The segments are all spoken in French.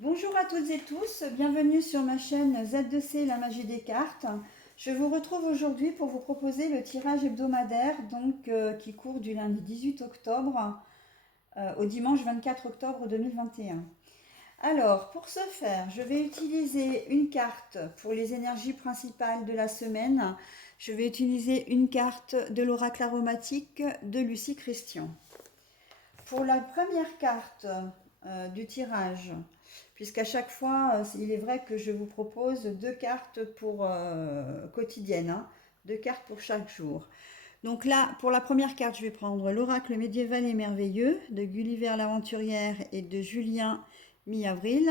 Bonjour à toutes et tous, bienvenue sur ma chaîne Z2C La Magie des Cartes. Je vous retrouve aujourd'hui pour vous proposer le tirage hebdomadaire qui court du lundi 18 octobre au dimanche 24 octobre 2021. Alors, pour ce faire, je vais utiliser une carte pour les énergies principales de la semaine. Je vais utiliser une carte de l'oracle aromatique de Lucie Christian. Pour la première carte du tirage, puisqu'à chaque fois, il est vrai que je vous propose deux cartes pour quotidienne, hein, deux cartes pour chaque jour. Donc là, pour la première carte, je vais prendre l'oracle médiéval et merveilleux de Gulliver l'aventurière et de Julien mi-avril.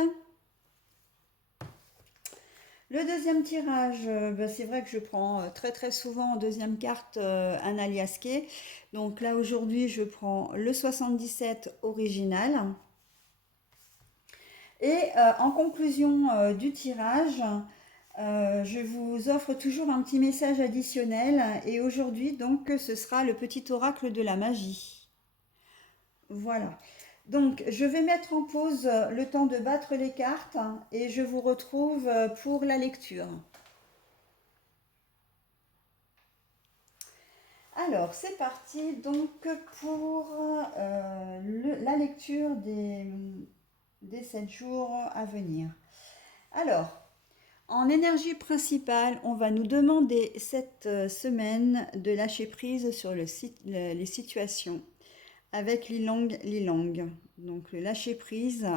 Le deuxième tirage, c'est vrai que je prends très souvent en deuxième carte un aliasqué. Donc là aujourd'hui je prends le 77 original. Et en conclusion du tirage, je vous offre toujours un petit message additionnel. Et aujourd'hui donc ce sera le petit oracle de la magie. Voilà. Donc, je vais mettre en pause le temps de battre les cartes et je vous retrouve pour la lecture. Alors, c'est parti donc pour la lecture des 7 jours à venir. Alors, en énergie principale, on va nous demander cette semaine de lâcher prise sur les situations avec l'ilang l'ilang. Donc, le lâcher prise,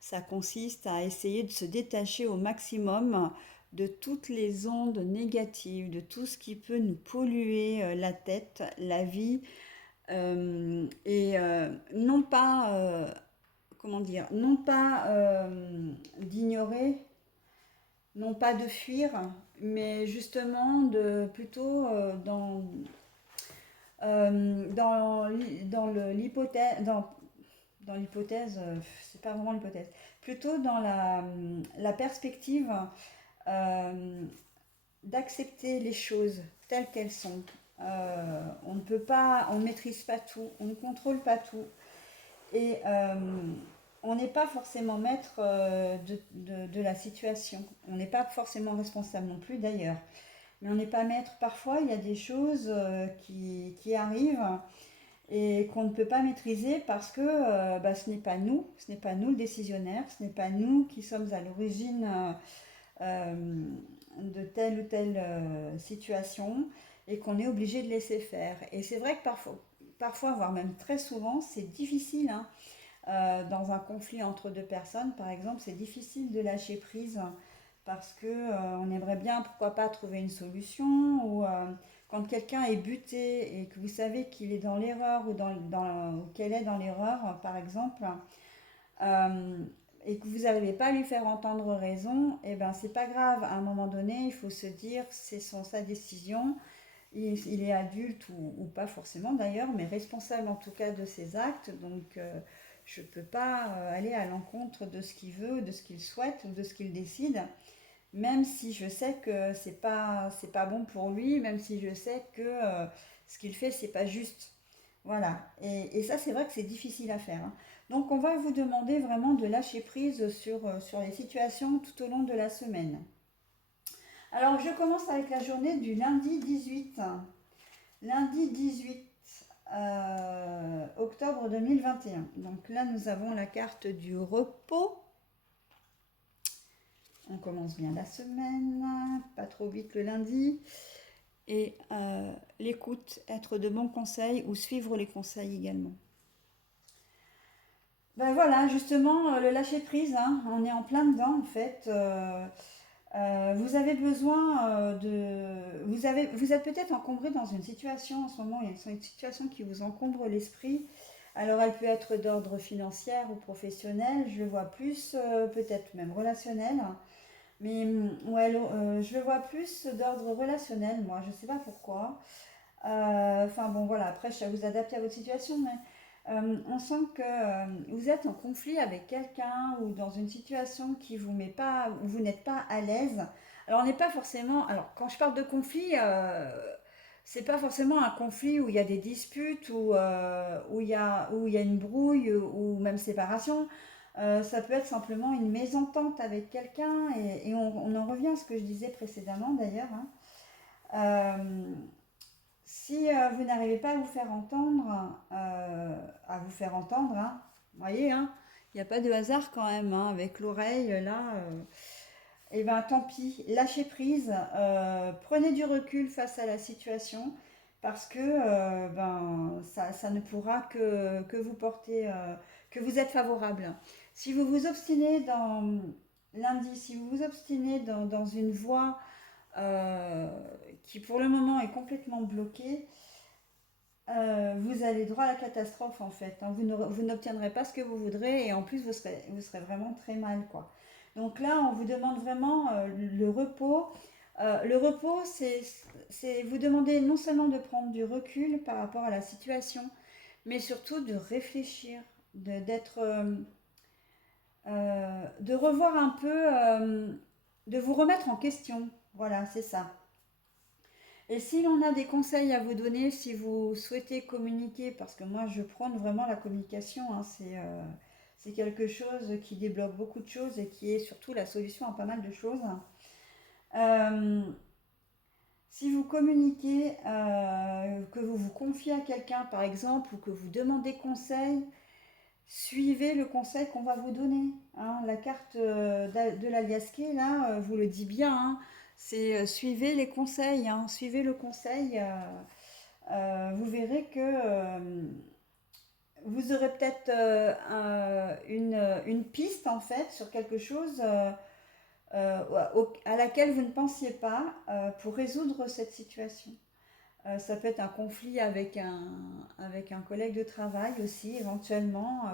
ça consiste à essayer de se détacher au maximum de toutes les ondes négatives, de tout ce qui peut nous polluer la tête, la vie, non pas, comment dire, non pas d'ignorer, non pas de fuir, mais justement de plutôt dans l'hypothèse, dans l'hypothèse, c'est pas vraiment l'hypothèse, plutôt dans la perspective euh, d'accepter les choses telles qu'elles sont. On ne peut pas, on ne maîtrise pas tout, on ne contrôle pas tout. Et on n'est pas forcément maître de la situation. On n'est pas forcément responsable non plus d'ailleurs. Mais on n'est pas maître. Parfois, il y a des choses qui arrivent et qu'on ne peut pas maîtriser parce que ce n'est pas nous, ce n'est pas nous le décisionnaire, ce n'est pas nous qui sommes à l'origine euh, de telle ou telle situation et qu'on est obligé de laisser faire. Et c'est vrai que parfois, voire même très souvent, c'est difficile. Hein. Dans un conflit entre deux personnes, par exemple, c'est difficile de lâcher prise parce que on aimerait bien, pourquoi pas, trouver une solution ou quand quelqu'un est buté et que vous savez qu'il est dans l'erreur ou qu'elle est dans l'erreur, par exemple, euh, et que vous n'arrivez pas à lui faire entendre raison, et ben c'est pas grave. À un moment donné, il faut se dire c'est sa décision. Il est adulte ou pas forcément d'ailleurs, mais responsable en tout cas de ses actes. Donc je ne peux pas aller à l'encontre de ce qu'il veut, de ce qu'il souhaite ou de ce qu'il décide, même si je sais que c'est pas bon pour lui, même si je sais que ce qu'il fait c'est pas juste. Voilà. Et ça c'est vrai que c'est difficile à faire. Hein. Donc on va vous demander vraiment de lâcher prise sur les situations tout au long de la semaine. Alors je commence avec la journée du lundi 18. Lundi 18 octobre 2021. Donc là, nous avons la carte du repos. On commence bien la semaine, pas trop vite le lundi. Et l'écoute, être de bons conseils ou suivre les conseils également. Ben voilà, justement, le lâcher prise, hein, on est en plein dedans en fait. Vous avez besoin vous êtes peut-être encombré dans une situation en ce moment, il y a une situation qui vous encombre l'esprit. Alors elle peut être d'ordre financier ou professionnel, je le vois plus, peut-être même relationnel. Mais ouais, je le vois plus d'ordre relationnel, moi, je ne sais pas pourquoi. Enfin bon, voilà, après, ça vous adapter à votre situation, mais on sent que vous êtes en conflit avec quelqu'un ou dans une situation qui vous met pas, où vous n'êtes pas à l'aise. Alors, on n'est pas forcément. Alors, quand je parle de conflit, c'est pas forcément un conflit où il y a des disputes, où il y a une brouille ou même séparation. Ça peut être simplement une mésentente avec quelqu'un et on en revient à ce que je disais précédemment d'ailleurs, hein. Euh, Si vous n'arrivez pas à vous faire entendre, hein, vous voyez, hein, il n'y a pas de hasard quand même, hein, avec l'oreille là. Et ben tant pis, lâchez prise, prenez du recul face à la situation, parce que ça ne pourra que vous porter, que vous êtes favorable. Si vous vous obstinez dans lundi, si vous vous obstinez dans une voie euh, qui pour le moment est complètement bloquée, vous allez droit à la catastrophe en fait, hein. Vous n'obtiendrez pas ce que vous voudrez et en plus vous serez vraiment très mal quoi. Donc là, on vous demande vraiment le repos. Le repos, c'est vous demander non seulement de prendre du recul par rapport à la situation, mais surtout de réfléchir, d'être, de revoir un peu, de vous remettre en question. Voilà, c'est ça. Et si l'on a des conseils à vous donner, si vous souhaitez communiquer, parce que moi je prône vraiment la communication, hein, c'est quelque chose qui débloque beaucoup de choses et qui est surtout la solution à pas mal de choses. Euh, Si vous communiquez, que vous vous confiez à quelqu'un par exemple, ou que vous demandez conseil, suivez le conseil qu'on va vous donner, hein. La carte de l'Aliasqué, là, vous le dit bien, hein. C'est suivez les conseils, hein. Suivez le conseil. Vous verrez que vous aurez peut-être une piste en fait sur quelque chose à laquelle vous ne pensiez pas pour résoudre cette situation. Ça peut être un conflit avec un collègue de travail aussi, éventuellement,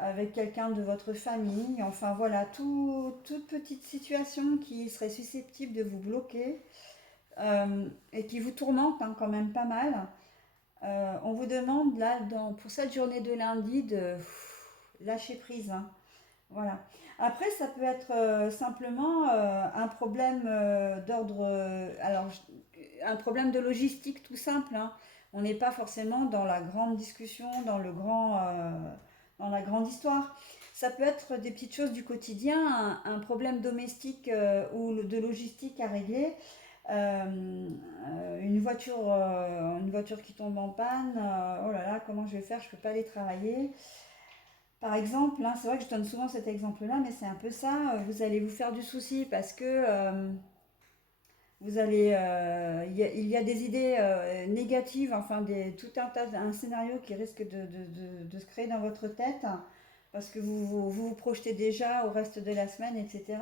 avec quelqu'un de votre famille. Enfin voilà, toute petite situation qui serait susceptible de vous bloquer et qui vous tourmente, hein, quand même pas mal. On vous demande là, pour cette journée de lundi, de lâcher prise, hein. Voilà. Après, ça peut être simplement un problème un problème de logistique tout simple, hein. On n'est pas forcément dans la grande discussion, dans la grande histoire. Ça peut être des petites choses du quotidien, un problème domestique ou de logistique à régler. Une voiture qui tombe en panne, oh là là, comment je vais faire, je ne peux pas aller travailler. Par exemple, hein, c'est vrai que je donne souvent cet exemple-là, mais c'est un peu ça. Vous allez vous faire du souci parce que il y a des idées négatives, enfin tout un scénario qui risque de se créer dans votre tête parce que vous projetez déjà au reste de la semaine, etc.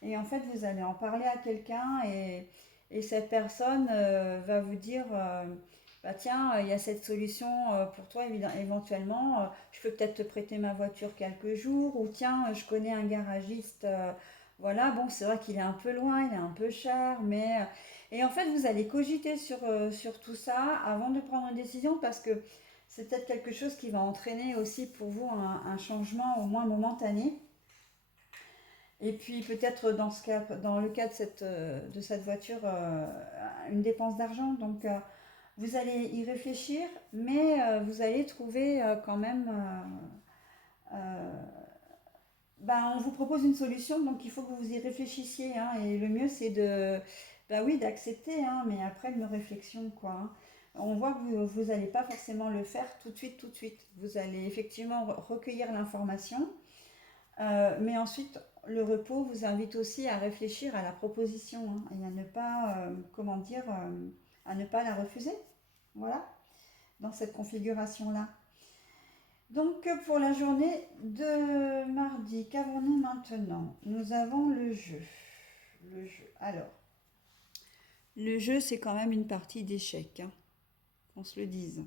Et en fait, vous allez en parler à quelqu'un et cette personne va vous dire, bah tiens, il y a cette solution pour toi, éventuellement, je peux peut-être te prêter ma voiture quelques jours, ou tiens, je connais un garagiste, voilà, bon, c'est vrai qu'il est un peu loin, il est un peu cher, mais... Et en fait, vous allez cogiter sur tout ça avant de prendre une décision parce que c'est peut-être quelque chose qui va entraîner aussi pour vous un changement au moins momentané. Et puis peut-être dans le cas de cette voiture, une dépense d'argent. Donc vous allez y réfléchir, mais vous allez trouver quand même... ben, on vous propose une solution, donc il faut que vous y réfléchissiez, hein, et le mieux c'est bah oui, d'accepter, hein, mais après une réflexion, quoi, hein. On voit que vous n'allez pas forcément le faire tout de suite, tout de suite. Vous allez effectivement recueillir l'information, mais ensuite le repos vous invite aussi à réfléchir à la proposition, hein, et à ne pas, comment dire, à ne pas la refuser. Voilà, dans cette configuration-là. Donc pour la journée de mardi, qu'avons-nous maintenant? Nous avons le jeu. Le jeu. Alors, le jeu, c'est quand même une partie d'échecs, hein, qu'on se le dise.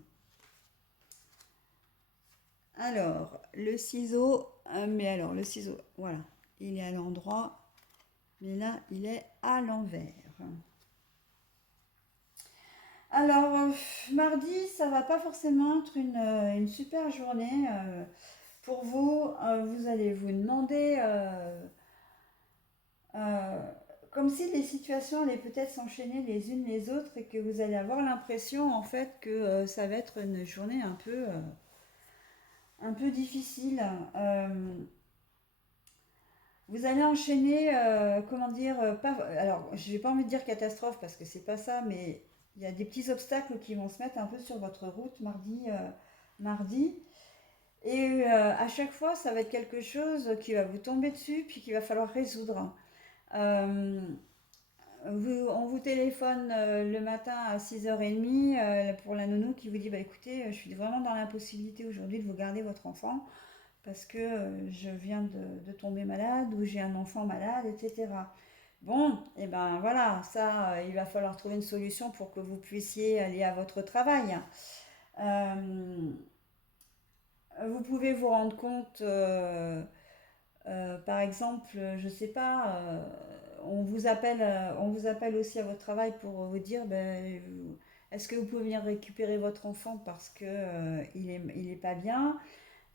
Alors, le ciseau, mais alors le ciseau, voilà, il est à l'endroit, mais là, il est à l'envers. Alors, mardi, ça va pas forcément être une super journée pour vous. Vous allez vous demander, euh, comme si les situations allaient peut-être s'enchaîner les unes les autres et que vous allez avoir l'impression en fait que ça va être une journée un peu un peu difficile. Vous allez enchaîner, comment dire, pas, alors je n'ai pas envie de dire catastrophe parce que c'est pas ça, mais il y a des petits obstacles qui vont se mettre un peu sur votre route mardi. Et à chaque fois, ça va être quelque chose qui va vous tomber dessus, puis qu'il va falloir résoudre. Euh, on vous téléphone le matin à 6h30 pour la nounou qui vous dit, bah écoutez, je suis vraiment dans l'impossibilité aujourd'hui de vous garder votre enfant parce que je viens de tomber malade ou j'ai un enfant malade, etc. Bon, et ben voilà, ça, il va falloir trouver une solution pour que vous puissiez aller à votre travail. Euh, vous pouvez vous rendre compte, par exemple, je sais pas, on vous appelle aussi à votre travail pour vous dire, ben, est-ce que vous pouvez venir récupérer votre enfant parce que il est pas bien.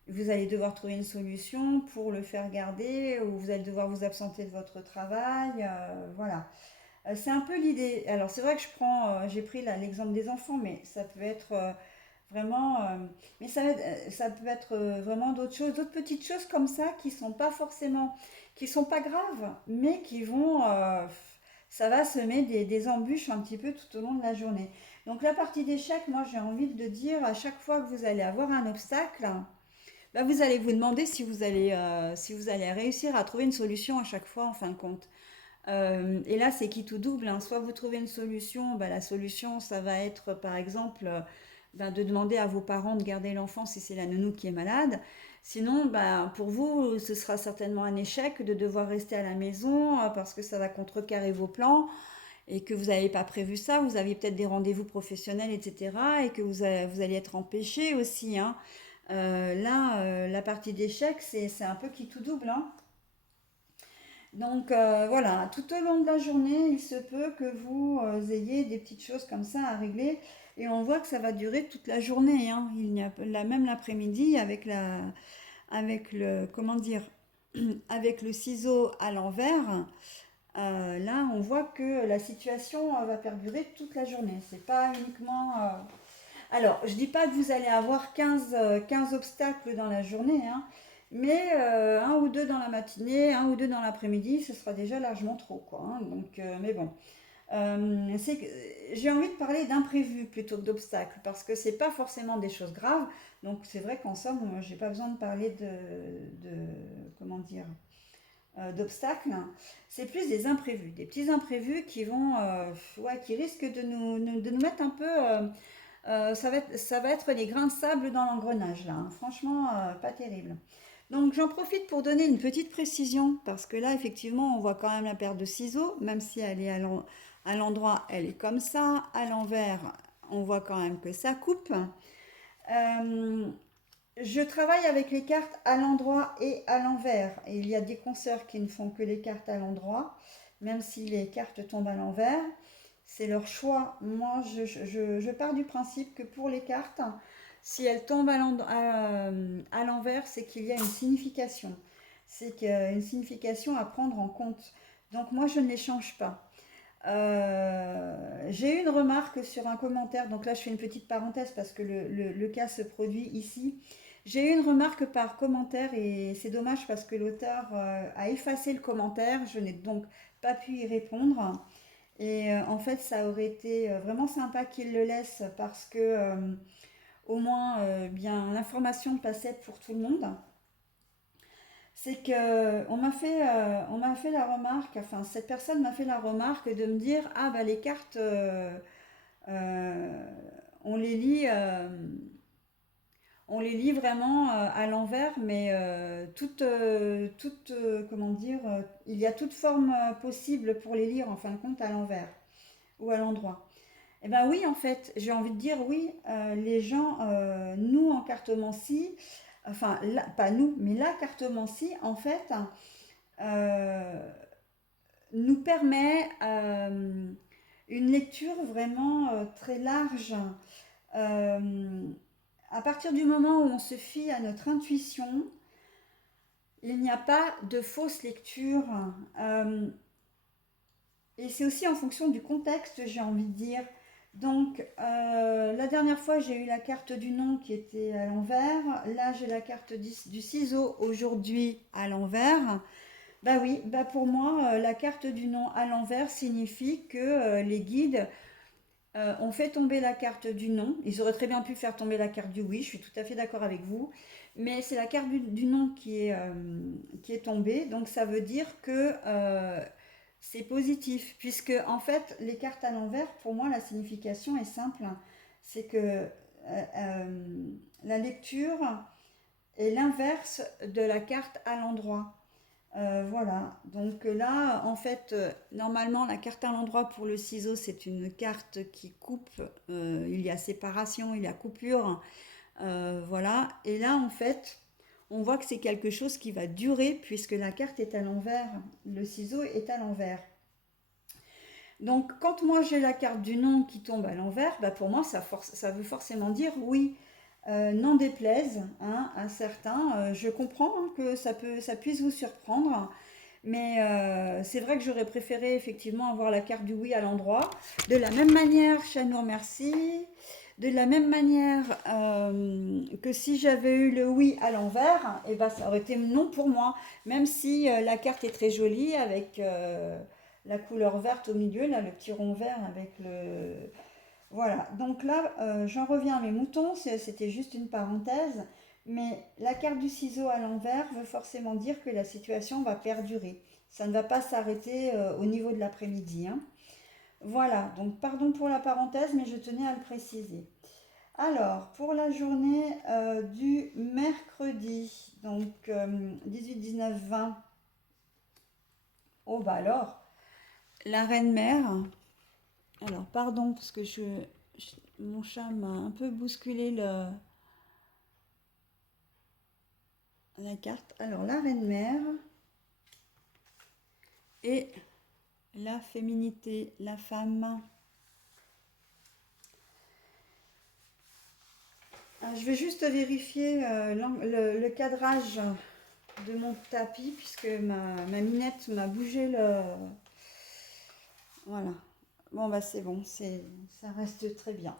Vous allez devoir trouver une solution pour le faire garder ou vous allez devoir vous absenter de votre travail. Voilà. C'est un peu l'idée. Alors c'est vrai que j'ai pris l'exemple des enfants, mais ça peut être vraiment, mais ça peut être vraiment d'autres choses, d'autres petites choses comme ça qui sont pas forcément, qui sont pas graves, mais qui vont, ça va semer des embûches un petit peu tout au long de la journée. Donc la partie d'échec, moi j'ai envie de dire à chaque fois que vous allez avoir un obstacle, bah, vous allez vous demander si vous allez réussir à trouver une solution à chaque fois en fin de compte. Et là, c'est qui tout double, hein. Soit vous trouvez une solution, bah, la solution, ça va être par exemple ben, de demander à vos parents de garder l'enfant si c'est la nounou qui est malade. Sinon, ben, pour vous, ce sera certainement un échec de devoir rester à la maison parce que ça va contrecarrer vos plans et que vous n'avez pas prévu ça. Vous aviez peut-être des rendez-vous professionnels, etc. et que vous allez être empêché aussi, hein. Là, la partie d'échec, c'est un peu qui tout double, hein. Donc voilà, tout au long de la journée, il se peut que vous ayez des petites choses comme ça à régler et on voit que ça va durer toute la journée, hein. Il y a même l'après-midi avec le comment dire avec le ciseau à l'envers. Là, on voit que la situation va perdurer toute la journée. C'est pas uniquement. Alors, je dis pas que vous allez avoir 15 obstacles dans la journée, hein, mais un ou deux dans la matinée, un ou deux dans l'après-midi, ce sera déjà largement trop, quoi, hein. Donc, mais bon. J'ai envie de parler d'imprévus plutôt que d'obstacles parce que c'est pas forcément des choses graves. Donc c'est vrai qu'en somme, moi, j'ai pas besoin de parler comment dire d'obstacles. C'est plus des imprévus, des petits imprévus qui vont, ouais, qui risquent de nous mettre un peu. Ça va être les grains de sable dans l'engrenage là, hein. Franchement, pas terrible. Donc j'en profite pour donner une petite précision parce que là effectivement on voit quand même la paire de ciseaux, même si elle est à l'endroit elle est comme ça, à l'envers on voit quand même que ça coupe. Euh, je travaille avec les cartes à l'endroit et à l'envers et il y a des consoeurs qui ne font que les cartes à l'endroit, même si les cartes tombent à l'envers. C'est leur choix. Moi, je pars du principe que pour les cartes, si elles tombent à l'envers, c'est qu'il y a une signification. C'est qu'il y a une signification à prendre en compte. Donc moi, je ne les change pas. J'ai eu une remarque sur un commentaire, donc là je fais une petite parenthèse parce que le cas se produit ici. J'ai eu une remarque par commentaire et c'est dommage parce que l'auteur a effacé le commentaire, je n'ai donc pas pu y répondre. Et en fait, ça aurait été vraiment sympa qu'il le laisse parce que au moins bien l'information passait pour tout le monde. C'est que on m'a fait la remarque, enfin cette personne m'a fait la remarque de me dire ah bah les cartes euh, on les lit on les lit vraiment à l'envers, mais comment dire, il y a toute forme possible pour les lire en fin de compte à l'envers ou à l'endroit. Eh ben oui, en fait, j'ai envie de dire oui, les gens, nous en cartomancie, enfin, pas nous, mais la cartomancie, en fait, euh, nous permet une lecture vraiment très large. Euh, à partir du moment où on se fie à notre intuition, il n'y a pas de fausse lecture. Euh, et c'est aussi en fonction du contexte, j'ai envie de dire. Donc, la dernière fois, j'ai eu la carte du nom qui était à l'envers. Là, j'ai la carte du ciseau aujourd'hui à l'envers. Bah oui, bah pour moi, la carte du nom à l'envers signifie que les guides ont fait tomber la carte du non. Ils auraient très bien pu faire tomber la carte du oui, je suis tout à fait d'accord avec vous. Mais c'est la carte du non qui est tombée. Donc ça veut dire que c'est positif. Puisque en fait, les cartes à l'envers, pour moi, la signification est simple. C'est que la lecture est l'inverse de la carte à l'endroit. Voilà, donc là, en fait, normalement, la carte à l'endroit pour le ciseau, c'est une carte qui coupe, il y a séparation, il y a coupure, voilà. Et là, en fait, on voit que c'est quelque chose qui va durer puisque la carte est à l'envers, le ciseau est à l'envers. Donc, quand moi j'ai la carte du non qui tombe à l'envers, bah pour moi, ça veut forcément dire oui. N'en déplaise hein, à certains, je comprends hein, que ça puisse vous surprendre, mais c'est vrai que j'aurais préféré effectivement avoir la carte du oui à l'endroit. De la même manière, Chanour, merci. De la même manière que si j'avais eu le oui à l'envers, et ben ça aurait été non pour moi. Même si la carte est très jolie avec la couleur verte au milieu, là le petit rond vert avec le... Voilà, donc là j'en reviens à mes moutons, c'était juste une parenthèse. Mais la carte du ciseau à l'envers veut forcément dire que la situation va perdurer. Ça ne va pas s'arrêter au niveau de l'après-midi, hein. Voilà, donc pardon pour la parenthèse, mais je tenais à le préciser. Alors, pour la journée du mercredi, donc 18, 19, 20, oh bah alors, la reine-mère. Alors, pardon, parce que mon chat m'a un peu bousculé la carte. Alors, la reine-mère et la féminité, la femme. Je vais juste vérifier le cadrage de mon tapis puisque ma minette m'a bougé le... Voilà. Bon, bah c'est bon, ça reste très bien.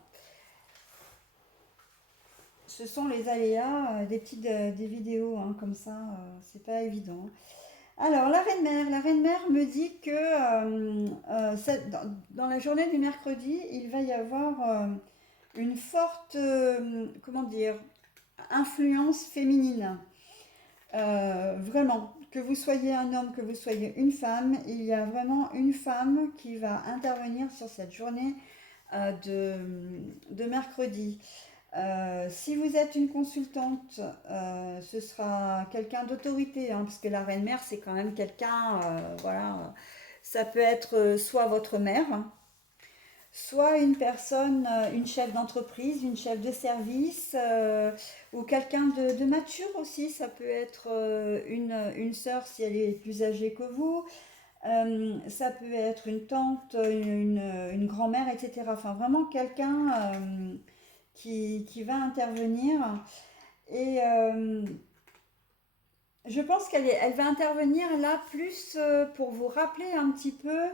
Ce sont les aléas des vidéos hein, comme ça, c'est pas évident. Alors, la reine-mère me dit que dans la journée du mercredi, il va y avoir une forte, comment dire, influence féminine. Vraiment, que vous soyez un homme, que vous soyez une femme, il y a vraiment une femme qui va intervenir sur cette journée de mercredi. Si vous êtes une consultante, ce sera quelqu'un d'autorité, hein, parce que la reine-mère, c'est quand même quelqu'un, voilà, ça peut être soit votre mère, soit une personne, une chef d'entreprise, une chef de service, ou quelqu'un de mature aussi. Ça peut être une sœur si elle est plus âgée que vous. Ça peut être une tante, une grand-mère, etc. Enfin, vraiment quelqu'un qui va intervenir. Et je pense elle va intervenir là plus pour vous rappeler un petit peu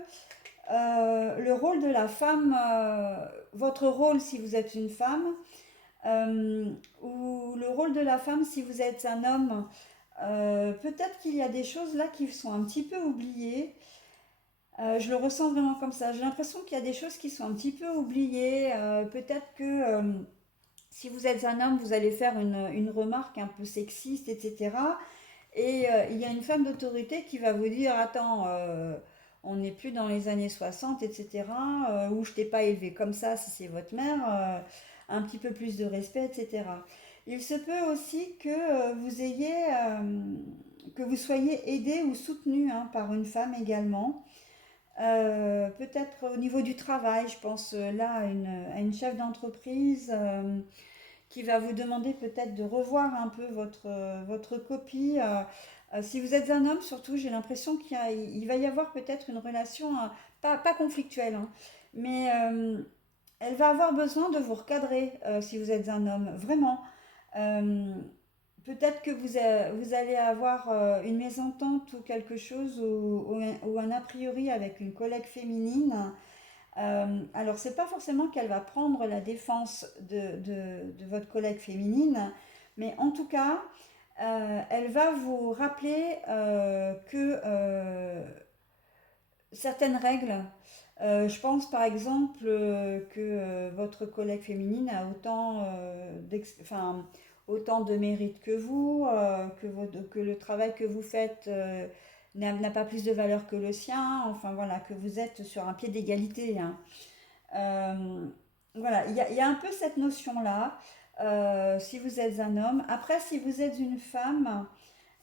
le rôle de la femme, votre rôle si vous êtes une femme, euh, ou le rôle de la femme si vous êtes un homme. Peut-être qu'il y a des choses là qui sont un petit peu oubliées. Je le ressens vraiment comme ça. J'ai l'impression qu'il y a des choses qui sont un petit peu oubliées. Peut-être que si vous êtes un homme, vous allez faire une remarque un peu sexiste, etc. Et il y a une femme d'autorité qui va vous dire, attends, on n'est plus dans les années 60, etc. Ou je t'ai pas élevé comme ça si c'est votre mère, un petit peu plus de respect, etc. Il se peut aussi que que vous soyez aidé ou soutenu hein, par une femme également. Peut-être au niveau du travail, je pense là à une chef d'entreprise qui va vous demander peut-être de revoir un peu votre copie. Si vous êtes un homme, surtout, j'ai l'impression il va y avoir peut-être une relation pas conflictuelle, hein, mais elle va avoir besoin de vous recadrer si vous êtes un homme, vraiment. Euh, Peut-être que vous allez avoir une mésentente ou quelque chose ou un a priori avec une collègue féminine Alors, c'est pas forcément qu'elle va prendre la défense de votre collègue féminine, mais en tout cas, elle va vous rappeler que certaines règles. Je pense par exemple que votre collègue féminine a enfin, autant de mérite que vous, que le travail que vous faites n'a pas plus de valeur que le sien, enfin voilà, que vous êtes sur un pied d'égalité, hein. Euh, voilà, il y a un peu cette notion-là, si vous êtes un homme. Après, si vous êtes une femme,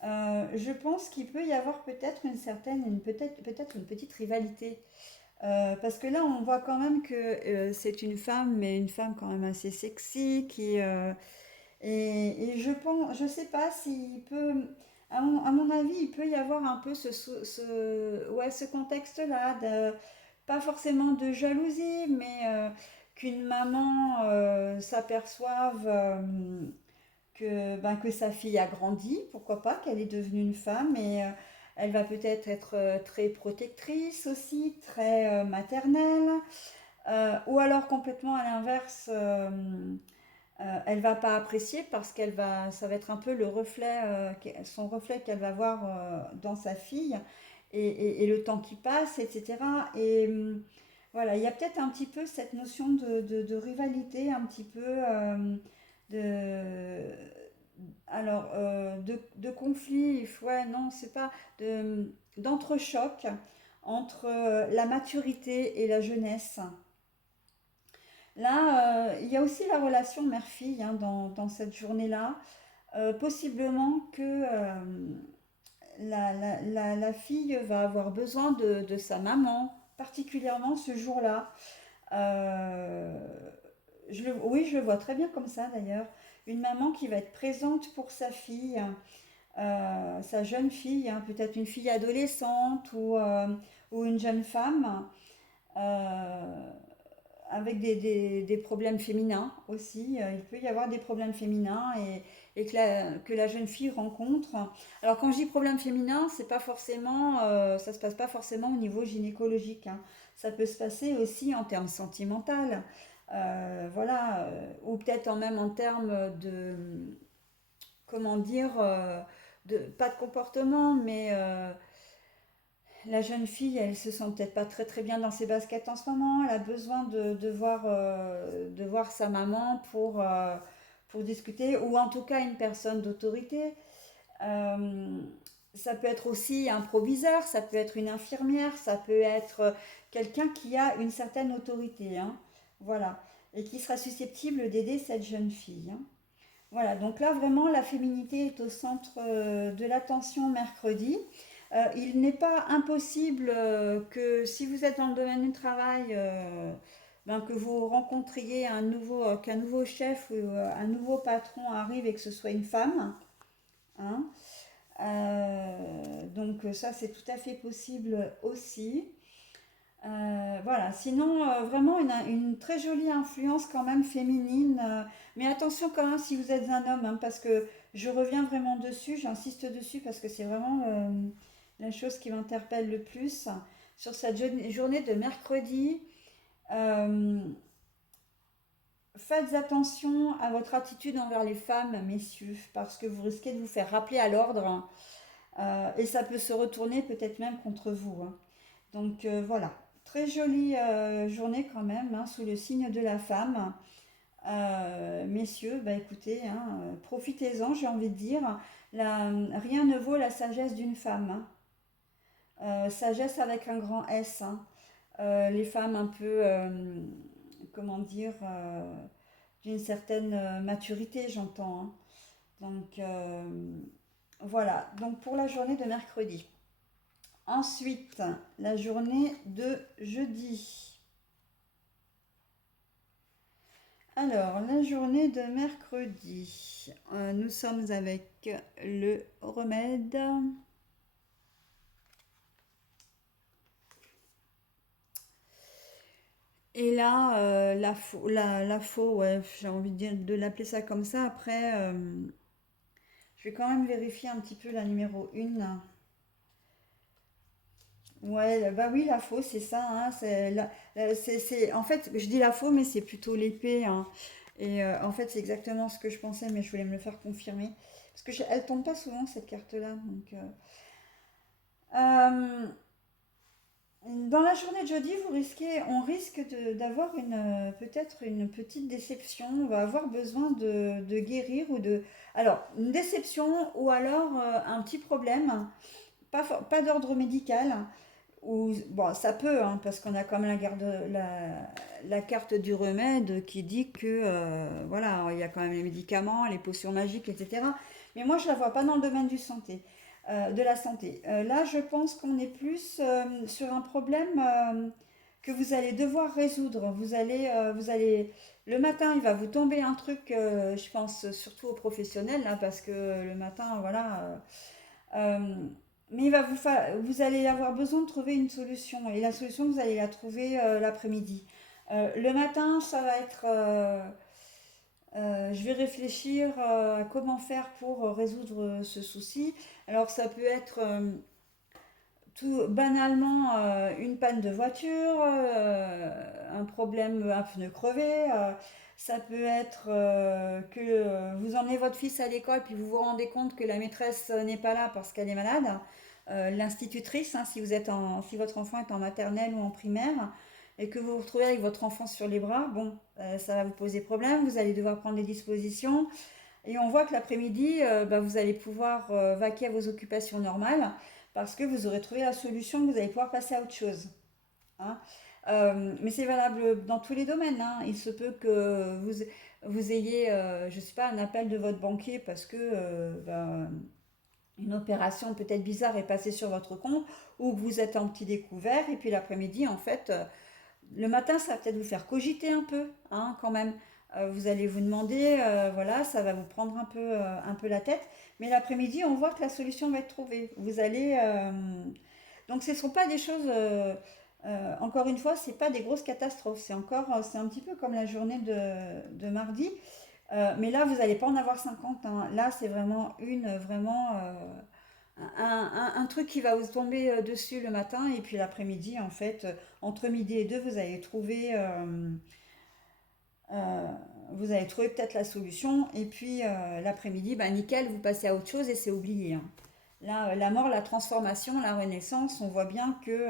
je pense qu'il peut y avoir peut-être peut-être une petite rivalité. Parce que là, on voit quand même que c'est une femme, mais une femme quand même assez sexy, et je sais pas s'il peut, à mon avis, il peut y avoir un peu ouais, ce contexte-là, pas forcément de jalousie, mais qu'une maman s'aperçoive que sa fille a grandi, pourquoi pas, qu'elle est devenue une femme, et elle va peut-être être très protectrice aussi, très maternelle, ou alors complètement à l'inverse, elle va pas apprécier parce ça va être un peu le reflet, son reflet qu'elle va voir dans sa fille, et le temps qui passe, etc. Et voilà, il y a peut-être un petit peu cette notion de rivalité, un petit peu de, de conflit, ouais, non, c'est pas d'entrechoc entre la maturité et la jeunesse. Là, il y a aussi la relation mère-fille, hein, dans cette journée-là. Possiblement que la fille va avoir besoin de sa maman, particulièrement ce jour-là. Euh, oui, je le vois très bien comme ça d'ailleurs. Une maman qui va être présente pour sa fille, sa jeune fille, hein, peut-être une fille adolescente ou une jeune femme. euh, Avec des problèmes féminins aussi. Il peut y avoir des problèmes féminins et que la jeune fille rencontre. Alors quand je dis problème féminin, c'est pas forcément, ça se passe pas forcément au niveau gynécologique, hein. Ça peut se passer aussi en termes sentimentaux. Voilà, ou peut-être même en termes comment dire, pas de comportement, mais la jeune fille, elle se sent peut-être pas très très bien dans ses baskets en ce moment. Elle a besoin de voir sa maman pour discuter, ou en tout cas une personne d'autorité. Euh, Ça peut être aussi un proviseur, ça peut être une infirmière, ça peut être quelqu'un qui a une certaine autorité, hein. Voilà, et qui sera susceptible d'aider cette jeune fille, hein. Voilà, donc là vraiment la féminité est au centre de l'attention mercredi. Il n'est pas impossible que si vous êtes dans le domaine du travail, que vous rencontriez qu'un nouveau chef ou un nouveau patron arrive et que ce soit une femme, hein. Donc ça c'est tout à fait possible aussi. Voilà, sinon vraiment une très jolie influence quand même féminine. Mais attention quand même si vous êtes un homme, hein, parce que je reviens vraiment dessus, j'insiste dessus parce que c'est vraiment la chose qui m'interpelle le plus sur cette journée de mercredi. euh, Faites attention à votre attitude envers les femmes, messieurs, parce que vous risquez de vous faire rappeler à l'ordre, et ça peut se retourner peut-être même contre vous, hein. Donc voilà, très jolie journée quand même, hein, sous le signe de la femme. Messieurs, bah écoutez, hein, profitez-en, j'ai envie de dire. Rien ne vaut la sagesse d'une femme, hein. Sagesse avec un grand S, hein. Les femmes un peu, comment dire, d'une certaine maturité, j'entends, hein. Donc voilà, donc pour la journée de mercredi. Ensuite, la journée de jeudi. Alors, la journée de mercredi, nous sommes avec le remède. Et là, la faux, ouais, j'ai envie de l'appeler ça comme ça. Après, je vais quand même vérifier un petit peu la numéro 1. Ouais, bah oui, la faux, c'est ça, hein, en fait, je dis la faux, mais c'est plutôt l'épée, hein. Et en fait, c'est exactement ce que je pensais, mais je voulais me le faire confirmer. Parce que elle tombe pas souvent, cette carte-là. Euh, Dans la journée de jeudi, on risque d'avoir peut-être une petite déception. On va avoir besoin de guérir alors, une déception ou alors un petit problème, pas d'ordre médical. Ou, bon, ça peut, hein, parce qu'on a comme la carte du remède qui dit que, voilà, il y a quand même les médicaments, les potions magiques, etc. Mais moi, je la vois pas dans le domaine de la santé. Là, je pense qu'on est plus sur un problème que vous allez devoir résoudre. Le matin, il va vous tomber un truc, je pense surtout aux professionnels, là, parce que le matin, voilà. Euh, mais vous allez avoir besoin de trouver une solution. Et la solution, vous allez la trouver l'après-midi. Le matin, ça va être je vais réfléchir à comment faire pour résoudre ce souci. Alors, ça peut être tout banalement une panne de voiture, un problème, un pneu crevé. Ça peut être que vous emmenez votre fils à l'école puis vous vous rendez compte que la maîtresse n'est pas là parce qu'elle est malade. L'institutrice, hein, si votre enfant est en maternelle ou en primaire et que vous vous retrouvez avec votre enfant sur les bras, bon, ça va vous poser problème. Vous allez devoir prendre des dispositions. Et on voit que l'après-midi, bah, vous allez pouvoir vaquer à vos occupations normales parce que vous aurez trouvé la solution, que vous allez pouvoir passer à autre chose, hein. Mais c'est valable dans tous les domaines, hein. Il se peut que vous ayez, je ne sais pas, un appel de votre banquier parce que ben, une opération peut-être bizarre est passée sur votre compte ou que vous êtes en petit découvert et puis l'après-midi, en fait, le matin, ça va peut-être vous faire cogiter un peu, hein, quand même. Vous allez vous demander, voilà, ça va vous prendre un peu la tête. Mais l'après-midi, on voit que la solution va être trouvée. Donc, ce ne sont pas des choses. Encore une fois, c'est pas des grosses catastrophes. C'est un petit peu comme la journée de mardi. Mais là, vous n'allez pas en avoir 50, hein. Là, c'est vraiment un truc qui va vous tomber dessus le matin et puis l'après-midi, en fait, entre midi et deux, euh, vous allez trouver peut-être la solution et puis l'après-midi, bah, nickel, vous passez à autre chose et c'est oublié, hein. Là, la mort, la transformation, la renaissance, on voit bien que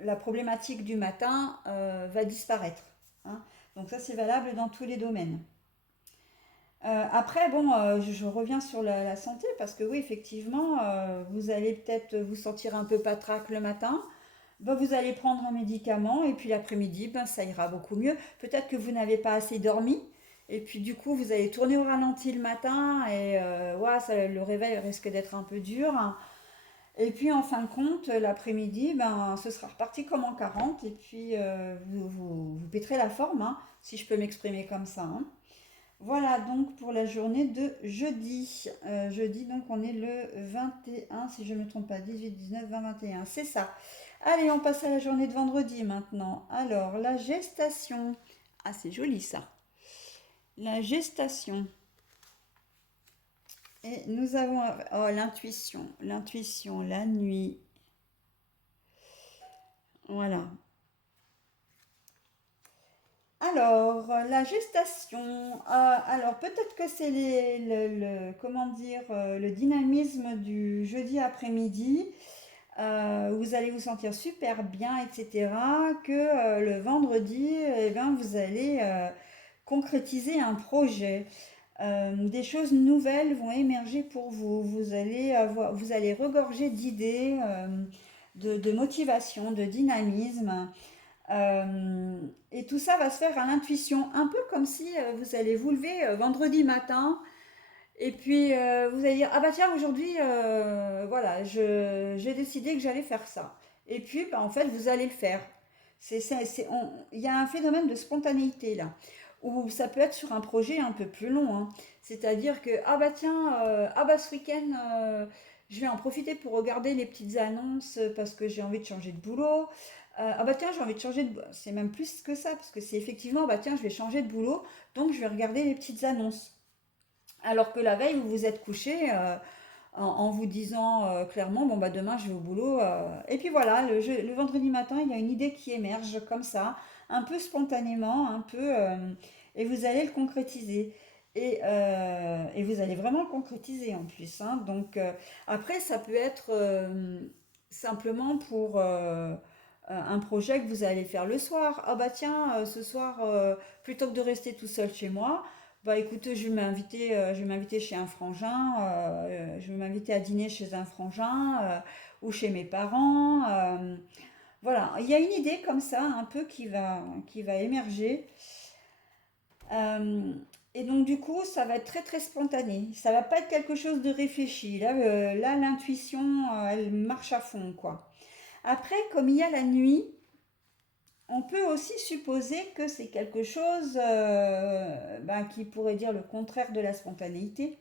la problématique du matin va disparaître, hein. Donc ça, c'est valable dans tous les domaines. Après, bon, je reviens sur la santé parce que oui, effectivement, vous allez peut-être vous sentir un peu patraque le matin. Ben, vous allez prendre un médicament et puis l'après-midi, ben, ça ira beaucoup mieux. Peut-être que vous n'avez pas assez dormi et puis du coup, vous allez tourner au ralenti le matin et ouais, le réveil risque d'être un peu dur. Et puis en fin de compte, l'après-midi, ben, ce sera reparti comme en 40 et puis vous péterez la forme, hein, si je peux m'exprimer comme ça, hein. Voilà donc pour la journée de jeudi. Jeudi, donc on est le 21, si je ne me trompe pas, 18, 19, 20, 21, c'est ça. Allez, on passe à la journée de vendredi maintenant. Alors, la gestation. Ah, c'est joli ça. La gestation. Et nous avons oh, l'intuition, la nuit. Voilà. Alors, la gestation. Alors, peut-être que c'est comment dire, le dynamisme du jeudi après-midi. Vous allez vous sentir super bien, etc. Que le vendredi, eh ben, vous allez concrétiser un projet. Des choses nouvelles vont émerger pour vous. Vous allez regorger d'idées, de motivation, de dynamisme. Et tout ça va se faire à l'intuition, un peu comme si vous allez vous lever vendredi matin et puis vous allez dire ah bah tiens aujourd'hui voilà j'ai décidé que j'allais faire ça. Et puis bah, en fait vous allez le faire. Il y a un phénomène de spontanéité là où ça peut être sur un projet un peu plus long, hein. C'est-à-dire que ah bah tiens ah bah ce week-end je vais en profiter pour regarder les petites annonces parce que j'ai envie de changer de boulot. Ah bah tiens, j'ai envie de changer de... C'est même plus que ça, parce que c'est effectivement, bah tiens, je vais changer de boulot, donc je vais regarder les petites annonces. Alors que la veille, vous vous êtes couché, en vous disant clairement, bon bah demain je vais au boulot. Et puis voilà, le vendredi matin, il y a une idée qui émerge comme ça, un peu spontanément, un peu, et vous allez le concrétiser. Et vous allez vraiment le concrétiser en plus, hein. Donc après, ça peut être simplement pour un projet que vous allez faire le soir. Ah bah tiens, ce soir, plutôt que de rester tout seul chez moi, bah écoute, je vais m'inviter chez un frangin, je vais m'inviter à dîner chez un frangin ou chez mes parents. Voilà, il y a une idée comme ça, un peu qui va émerger. Euh, et donc du coup, ça va être très très spontané. Ça va pas être quelque chose de réfléchi. Là, l'intuition, elle marche à fond, quoi. Après, comme il y a la nuit, on peut aussi supposer que c'est quelque chose ben, qui pourrait dire le contraire de la spontanéité.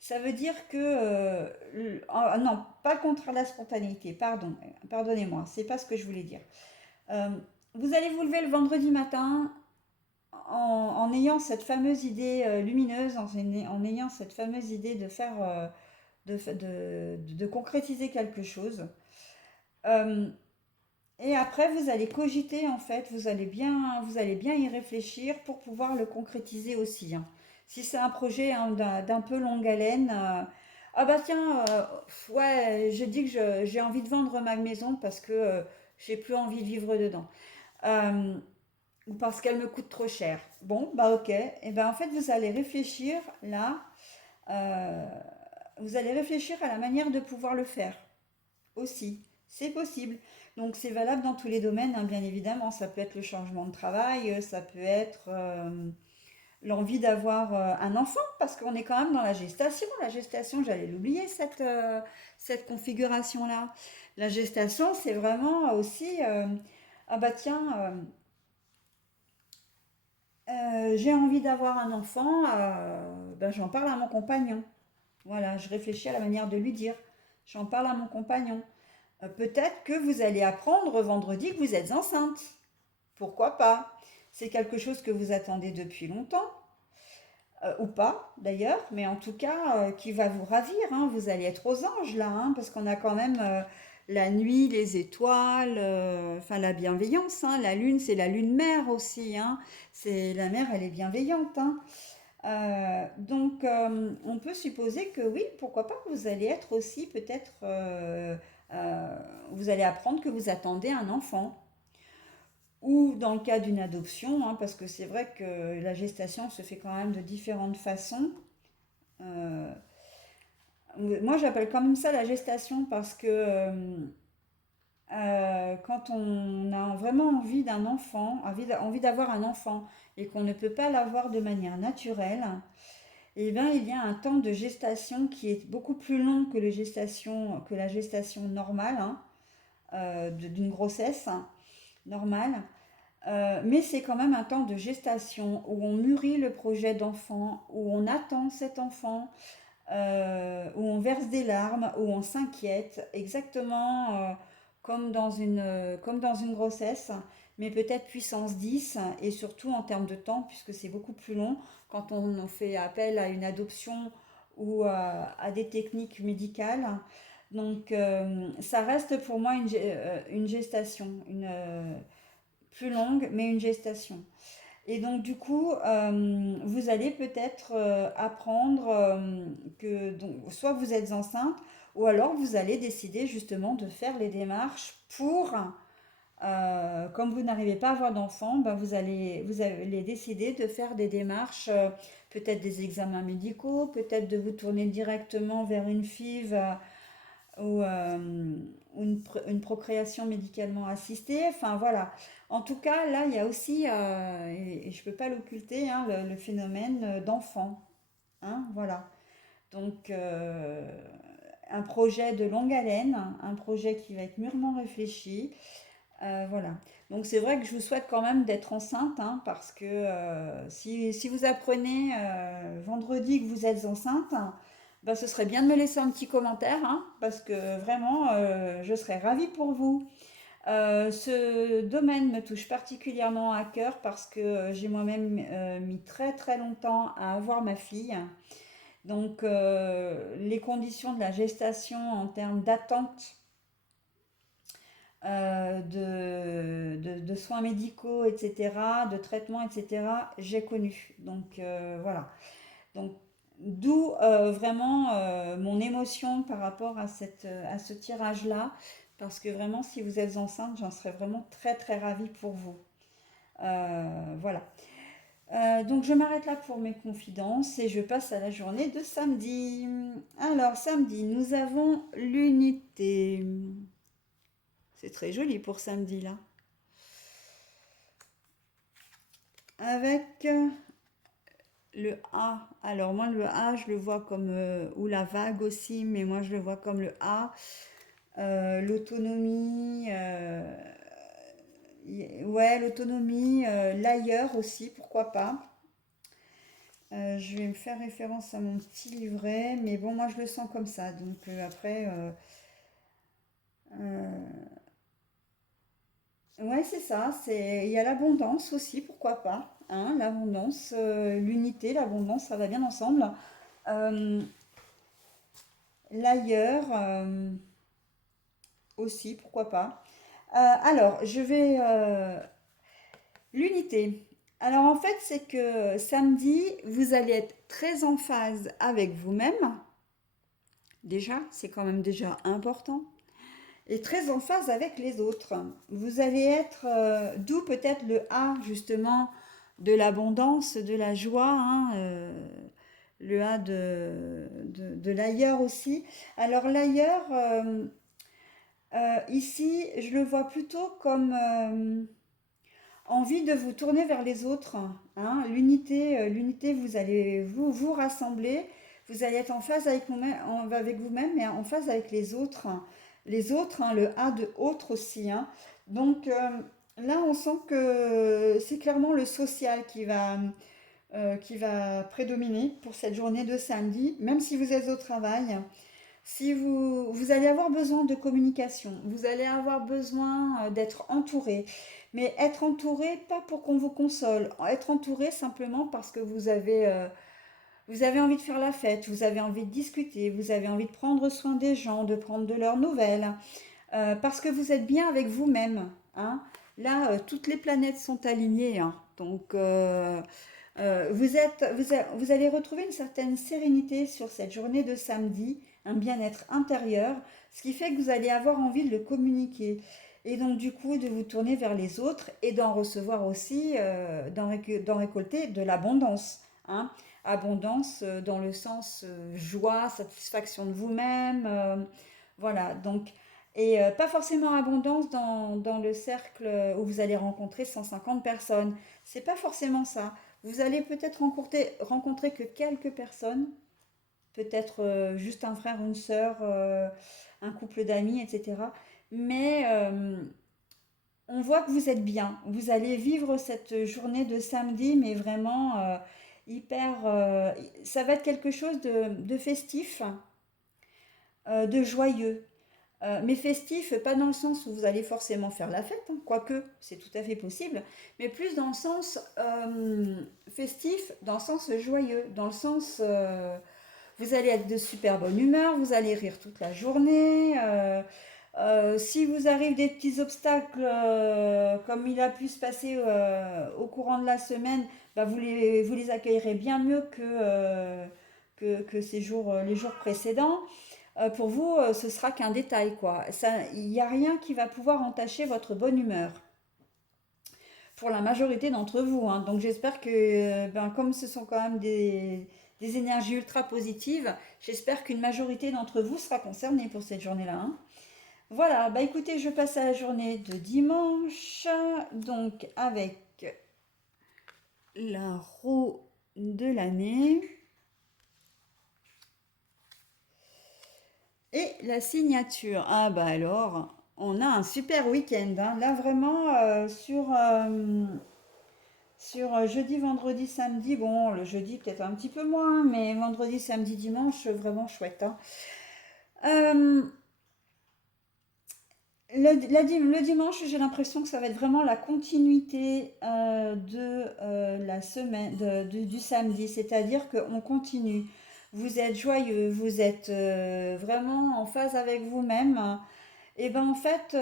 Ça veut dire que... non, pas le contraire de la spontanéité, pardonnez-moi, c'est pas ce que je voulais dire. Euh, vous allez vous lever le vendredi matin en ayant cette fameuse idée lumineuse, en ayant cette fameuse idée de faire, de concrétiser quelque chose. Euh, Et après, vous allez cogiter, en fait, vous allez bien y réfléchir pour pouvoir le concrétiser aussi, hein. Si c'est un projet hein, d'un peu longue haleine, ah bah tiens, ouais, je dis que j'ai envie de vendre ma maison parce que j'ai plus envie de vivre dedans. Euh, ou parce qu'elle me coûte trop cher. Bon, bah ok. Et ben en fait, vous allez réfléchir là, euh, vous allez réfléchir à la manière de pouvoir le faire aussi. C'est possible. Donc c'est valable dans tous les domaines, hein, bien évidemment. Ça peut être le changement de travail, ça peut être l'envie d'avoir un enfant, parce qu'on est quand même dans la gestation. La gestation, j'allais l'oublier, cette configuration-là. La gestation, c'est vraiment aussi, ah bah tiens, j'ai envie d'avoir un enfant, ben, j'en parle à mon compagnon. Voilà, je réfléchis à la manière de lui dire. J'en parle à mon compagnon. Peut-être que vous allez apprendre vendredi que vous êtes enceinte. Pourquoi pas? C'est quelque chose que vous attendez depuis longtemps, ou pas d'ailleurs, mais en tout cas qui va vous ravir, hein. Vous allez être aux anges là, hein, parce qu'on a quand même la nuit, les étoiles, enfin la bienveillance, hein. La lune, c'est la lune mère aussi, hein. C'est la mère, elle est bienveillante, hein. Donc, on peut supposer que oui, pourquoi pas, vous allez être aussi peut-être, vous allez apprendre que vous attendez un enfant. Ou dans le cas d'une adoption, hein, parce que c'est vrai que la gestation se fait quand même de différentes façons. Euh, Moi, j'appelle quand même ça la gestation parce que quand on a vraiment envie d'un enfant, envie d'avoir un enfant et qu'on ne peut pas l'avoir de manière naturelle, eh bien, il y a un temps de gestation qui est beaucoup plus long que la gestation normale, hein, d'une grossesse normale. Mais c'est quand même un temps de gestation où on mûrit le projet d'enfant, où on attend cet enfant, où on verse des larmes, où on s'inquiète, exactement comme dans une grossesse, mais peut-être puissance 10 et surtout en termes de temps, puisque c'est beaucoup plus long quand on fait appel à une adoption ou à des techniques médicales. Donc ça reste pour moi une gestation, plus longue, mais une gestation. Et donc du coup, vous allez peut-être apprendre que donc, soit vous êtes enceinte, ou alors vous allez décider justement de faire les démarches pour, comme vous n'arrivez pas à avoir d'enfant, ben vous allez décider de faire des démarches, peut-être des examens médicaux, peut-être de vous tourner directement vers une FIV ou une procréation médicalement assistée. Enfin voilà. En tout cas, là, il y a aussi, et je ne peux pas l'occulter, hein, le phénomène d'enfant, hein, voilà. Donc, un projet de longue haleine, un projet qui va être mûrement réfléchi. Voilà. Donc, c'est vrai que je vous souhaite quand même d'être enceinte, hein, parce que si vous apprenez vendredi que vous êtes enceinte, bah, ce serait bien de me laisser un petit commentaire, hein, parce que vraiment, je serais ravie pour vous. Ce domaine me touche particulièrement à cœur parce que j'ai moi-même mis très très longtemps à avoir ma fille Donc, les conditions de la gestation en termes d'attente de soins médicaux, etc., de traitements, etc., j'ai connu. Donc, voilà. Donc, d'où vraiment mon émotion par rapport à ce tirage-là. Parce que vraiment, si vous êtes enceinte, j'en serais vraiment très, très ravie pour vous. Voilà. Donc je m'arrête là pour mes confidences et je passe à la journée de samedi. Alors samedi, nous avons l'unité. C'est très joli pour samedi là. Avec le A. Alors moi le A, je le vois comme, ou la vague aussi, mais moi je le vois comme le A. L'autonomie, ouais, l'autonomie, l'ailleurs aussi, pourquoi pas. Je vais me faire référence à mon petit livret, mais bon, moi je le sens comme ça. Donc après, euh, ouais, c'est ça. Il y a l'abondance aussi, pourquoi pas. Hein, l'abondance, l'unité, l'abondance, ça va bien ensemble. Euh, L'ailleurs aussi, pourquoi pas. Alors, je vais l'unité. Alors en fait, c'est que samedi, vous allez être très en phase avec vous-même. Déjà, c'est quand même déjà important. Et très en phase avec les autres. Vous allez être, d'où peut-être le A justement de l'abondance, de la joie, hein, le A de l'ailleurs aussi. Alors l'ailleurs, ici, je le vois plutôt comme envie de vous tourner vers les autres. Hein. L'unité, vous allez vous rassembler, vous allez être en phase avec vous-même et en phase avec les autres. Les autres, hein, le A de autre aussi. Hein. Donc là, on sent que c'est clairement le social qui va prédominer pour cette journée de samedi, même si vous êtes au travail. Si vous allez avoir besoin de communication, vous allez avoir besoin d'être entouré, mais être entouré pas pour qu'on vous console, être entouré simplement parce que vous avez envie de faire la fête, vous avez envie de discuter, vous avez envie de prendre soin des gens, de prendre de leurs nouvelles, parce que vous êtes bien avec vous-même. Hein. Là, toutes les planètes sont alignées, hein. Donc, vous allez retrouver une certaine sérénité sur cette journée de samedi, un bien-être intérieur, ce qui fait que vous allez avoir envie de le communiquer. Et donc du coup de vous tourner vers les autres et d'en recevoir aussi, d'en récolter de l'abondance. Hein. Abondance dans le sens joie, satisfaction de vous-même. Voilà, donc, et pas forcément abondance dans le cercle où vous allez rencontrer 150 personnes. C'est pas forcément ça. Vous allez peut-être rencontrer que quelques personnes, peut-être juste un frère, une sœur, un couple d'amis, etc. Mais on voit que vous êtes bien. Vous allez vivre cette journée de samedi, mais vraiment hyper... ça va être quelque chose de festif, de joyeux. Mais festif, pas dans le sens où vous allez forcément faire la fête, hein, quoique c'est tout à fait possible, mais plus dans le sens festif, dans le sens joyeux, dans le sens vous allez être de super bonne humeur, vous allez rire toute la journée. Si vous arrivez des petits obstacles comme il a pu se passer au courant de la semaine, bah vous les accueillerez bien mieux que ces jours, les jours précédents. Pour vous, ce sera qu'un détail, quoi. Il n'y a rien qui va pouvoir entacher votre bonne humeur. Pour la majorité d'entre vous. Hein. Donc j'espère que, ben, comme ce sont quand même des énergies ultra positives, j'espère qu'une majorité d'entre vous sera concernée pour cette journée-là. Hein. Voilà, bah écoutez, je passe à la journée de dimanche, donc avec la roue de l'année. Et la signature. Ah bah alors, on a un super week-end. Hein. Là vraiment, sur jeudi, vendredi, samedi, bon, le jeudi peut-être un petit peu moins, mais vendredi, samedi, dimanche, vraiment chouette. Hein. Euh, le dimanche, j'ai l'impression que ça va être vraiment la continuité de la semaine, du samedi, c'est-à-dire qu'on continue. vous êtes joyeux, vous êtes vraiment en phase avec vous-même, et ben en fait,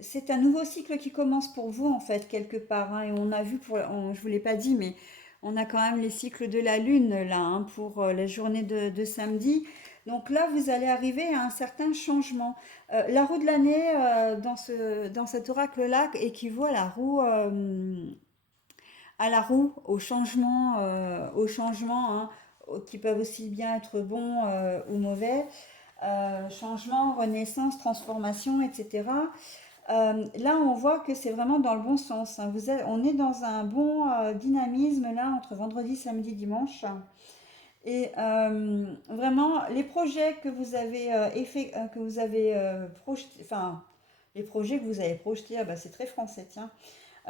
c'est un nouveau cycle qui commence pour vous en fait quelque part, hein. Et on a vu je vous l'ai pas dit, mais on a quand même les cycles de la lune là, hein, pour la journée de samedi. Donc là, vous allez arriver à un certain changement. La roue de l'année dans cet oracle-là équivaut à la roue, au changement, hein, qui peuvent aussi bien être bons ou mauvais. Changement, renaissance, transformation, etc. Là, on voit que c'est vraiment dans le bon sens, hein. On est dans un bon dynamisme là entre vendredi, samedi, dimanche. Et vraiment, les projets que vous avez que vous avez projetés, enfin, les projets que vous avez projetés, ah bah, c'est très français, tiens.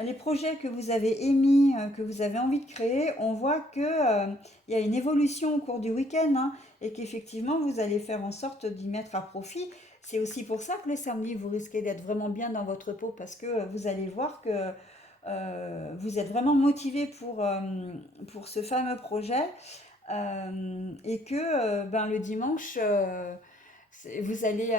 Les projets que vous avez émis, que vous avez envie de créer, on voit que il y a une évolution au cours du week-end, hein, et qu'effectivement vous allez faire en sorte d'y mettre à profit. C'est aussi pour ça que le samedi, vous risquez d'être vraiment bien dans votre peau parce que vous allez voir que vous êtes vraiment motivé pour ce fameux projet et que ben, le dimanche, vous allez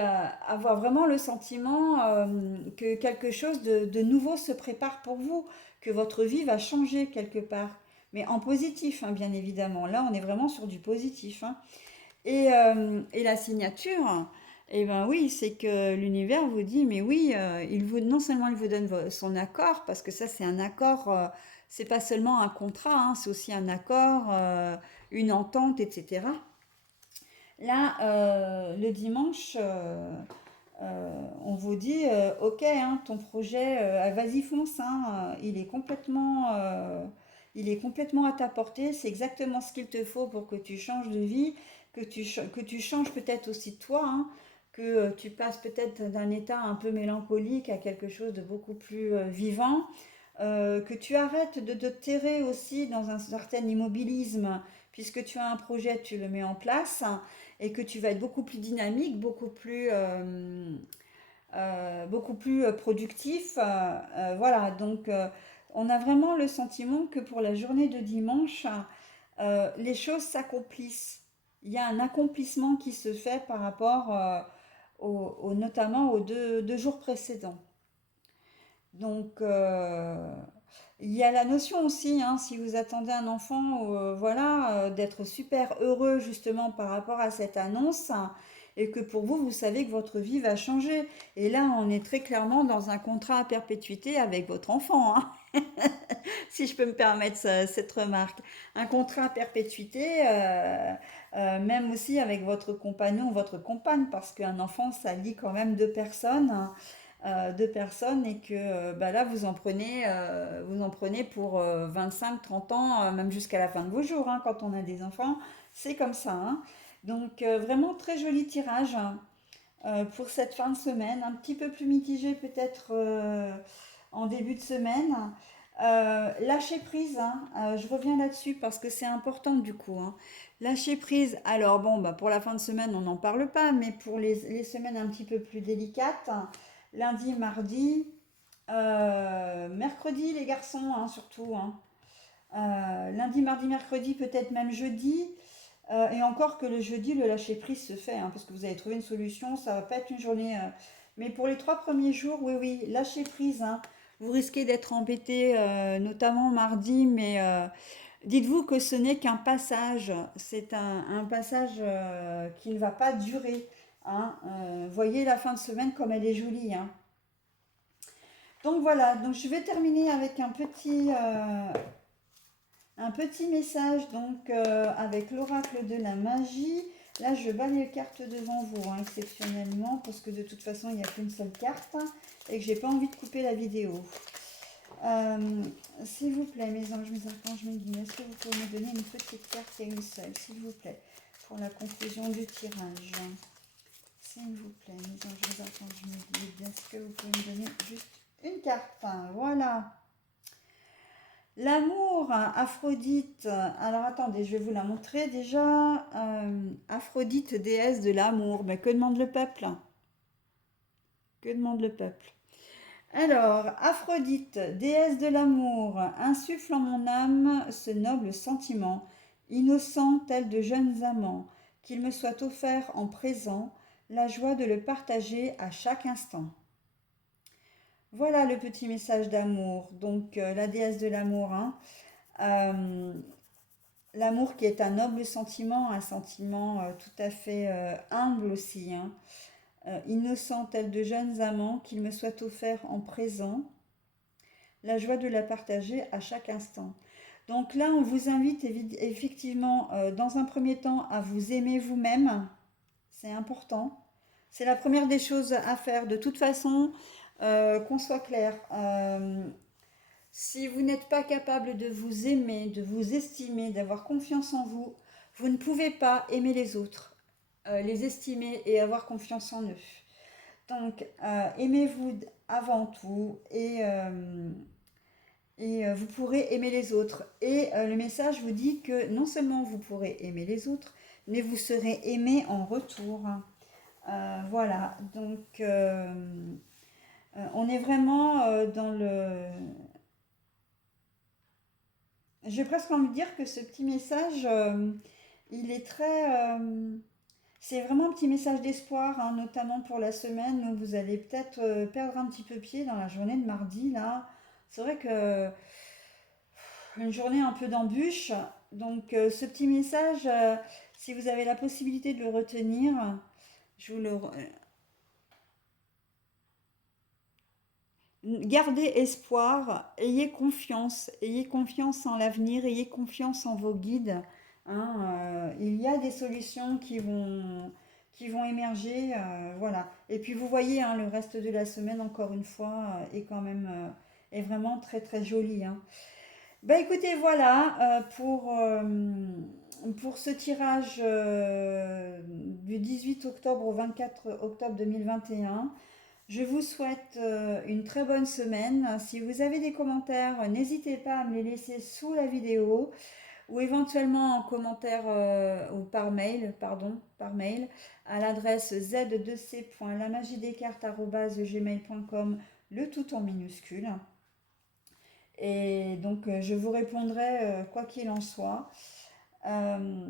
avoir vraiment le sentiment que quelque chose de nouveau se prépare pour vous, que votre vie va changer quelque part. Mais en positif, hein, bien évidemment. Là, on est vraiment sur du positif, hein. Et la signature, eh ben oui, c'est que l'univers vous dit, mais oui, non seulement il vous donne son accord, parce que ça c'est un accord, c'est pas seulement un contrat, hein, c'est aussi un accord, une entente, etc. Là, le dimanche, on vous dit, ok, hein, ton projet, vas-y fonce, hein, il est complètement à ta portée, c'est exactement ce qu'il te faut pour que tu changes de vie, que tu changes peut-être aussi de toi, hein, que tu passes peut-être d'un état un peu mélancolique à quelque chose de beaucoup plus vivant, que tu arrêtes de te terrer aussi dans un certain immobilisme, puisque tu as un projet, tu le mets en place, et que tu vas être beaucoup plus dynamique, beaucoup plus productif. Voilà, donc on a vraiment le sentiment que pour la journée de dimanche, les choses s'accomplissent. Il y a un accomplissement qui se fait par rapport notamment aux deux jours précédents. Donc, il y a la notion aussi, hein, si vous attendez un enfant, voilà, d'être super heureux justement par rapport à cette annonce, hein, et que pour vous, vous savez que votre vie va changer. Et là, on est très clairement dans un contrat à perpétuité avec votre enfant, hein, si je peux me permettre cette remarque. Un contrat à perpétuité, même aussi avec votre compagnon ou votre compagne, parce qu'un enfant, ça lie quand même deux personnes et que bah là vous en prenez pour 25-30 ans, même jusqu'à la fin de vos jours, hein, quand on a des enfants, c'est comme ça, hein. Donc vraiment très joli tirage, hein, pour cette fin de semaine, un petit peu plus mitigé peut-être en début de semaine. Lâcher prise, hein, je reviens là-dessus parce que c'est important du coup, hein. Lâcher prise, alors bon, bah pour la fin de semaine on n'en parle pas, mais pour les semaines un petit peu plus délicates, lundi, mardi, mercredi les garçons, hein, surtout, hein. Lundi, mardi, mercredi, peut-être même jeudi. Et encore que le jeudi, le lâcher prise se fait, hein, parce que vous avez trouvé une solution, ça va pas être une journée. Mais pour les 3 premiers jours, oui, oui, lâcher prise, hein. Vous risquez d'être embêté, notamment mardi, mais dites-vous que ce n'est qu'un passage. C'est un passage qui ne va pas durer, hein. Voyez la fin de semaine comme elle est jolie, hein. Donc voilà, donc je vais terminer avec un petit message donc avec l'oracle de la magie. Là, je bats les cartes devant vous, hein, exceptionnellement, parce que de toute façon, il n'y a qu'une seule carte et que j'ai pas envie de couper la vidéo. Euh, S'il vous plaît, mes anges, mes archanges, mes guides, est-ce que vous pouvez me donner une petite carte et une seule, s'il vous plaît, pour la conclusion du tirage? S'il vous plaît, mes anges, mes archanges, mes guides, est-ce que vous pouvez me donner juste une carte? Voilà. L'amour, Aphrodite. Alors attendez, je vais vous la montrer déjà. Aphrodite, déesse de l'amour. Mais que demande le peuple? Que demande le peuple? Alors, Aphrodite, déesse de l'amour, insuffle en mon âme ce noble sentiment. innocents tels de jeunes amants, qu'il me soit offert en présent la joie de le partager à chaque instant. Voilà le petit message d'amour. Donc la déesse de l'amour, hein. Euh, L'amour qui est un noble sentiment, un sentiment tout à fait humble aussi, hein. Innocent tel de jeunes amants, qu'il me soit offert en présent la joie de la partager à chaque instant. Donc là, on vous invite effectivement, dans un premier temps, à vous aimer vous-même. C'est important. C'est la première des choses à faire. De toute façon, qu'on soit clair, si vous n'êtes pas capable de vous aimer, de vous estimer, d'avoir confiance en vous, vous ne pouvez pas aimer les autres, les estimer et avoir confiance en eux. Donc, aimez-vous avant tout et vous pourrez aimer les autres. Et le message vous dit que non seulement vous pourrez aimer les autres, mais vous serez aimé en retour. Voilà, donc on est vraiment dans le... J'ai presque envie de dire que ce petit message, il est très... c'est vraiment un petit message d'espoir, hein, notamment pour la semaine où vous allez peut-être perdre un petit peu pied dans la journée de mardi, là. C'est vrai que une journée un peu d'embûche. Donc ce petit message, si vous avez la possibilité de le retenir, je vous le... Gardez espoir, ayez confiance en l'avenir, ayez confiance en vos guides, hein. Il y a des solutions qui vont émerger, voilà. Et puis vous voyez, hein, le reste de la semaine, encore une fois, est quand même est vraiment très très joli, hein. Bah écoutez, voilà pour ce tirage du 18 octobre au 24 octobre 2021. Je vous souhaite une très bonne semaine. Si vous avez des commentaires, n'hésitez pas à me les laisser sous la vidéo ou éventuellement en commentaire ou par mail, pardon, par mail à l'adresse z2c.lamagidescartes@gmail.com, le tout en minuscule. Et donc je vous répondrai quoi qu'il en soit. Euh,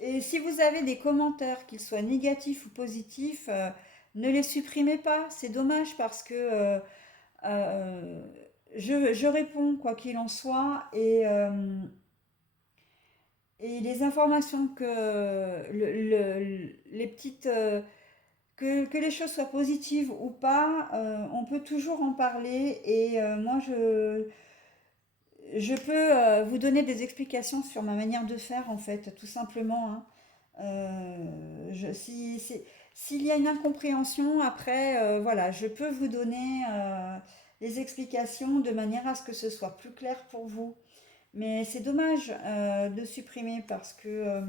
et si vous avez des commentaires, qu'ils soient négatifs ou positifs, ne les supprimez pas. C'est dommage parce que euh, je réponds quoi qu'il en soit et les informations les petites que les choses soient positives ou pas, on peut toujours en parler et moi je peux vous donner des explications sur ma manière de faire en fait, tout simplement, hein. S'il y a une incompréhension, après, voilà, je peux vous donner les explications de manière à ce que ce soit plus clair pour vous. Mais c'est dommage de supprimer parce que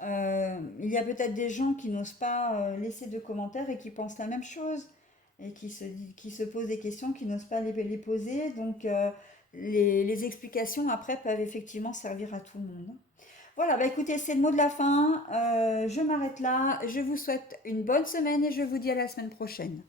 il y a peut-être des gens qui n'osent pas laisser de commentaires et qui pensent la même chose et qui se posent des questions, qui n'osent pas les poser. Donc les explications après peuvent effectivement servir à tout le monde. Voilà, bah écoutez, c'est le mot de la fin. Je m'arrête là. Je vous souhaite une bonne semaine et je vous dis à la semaine prochaine.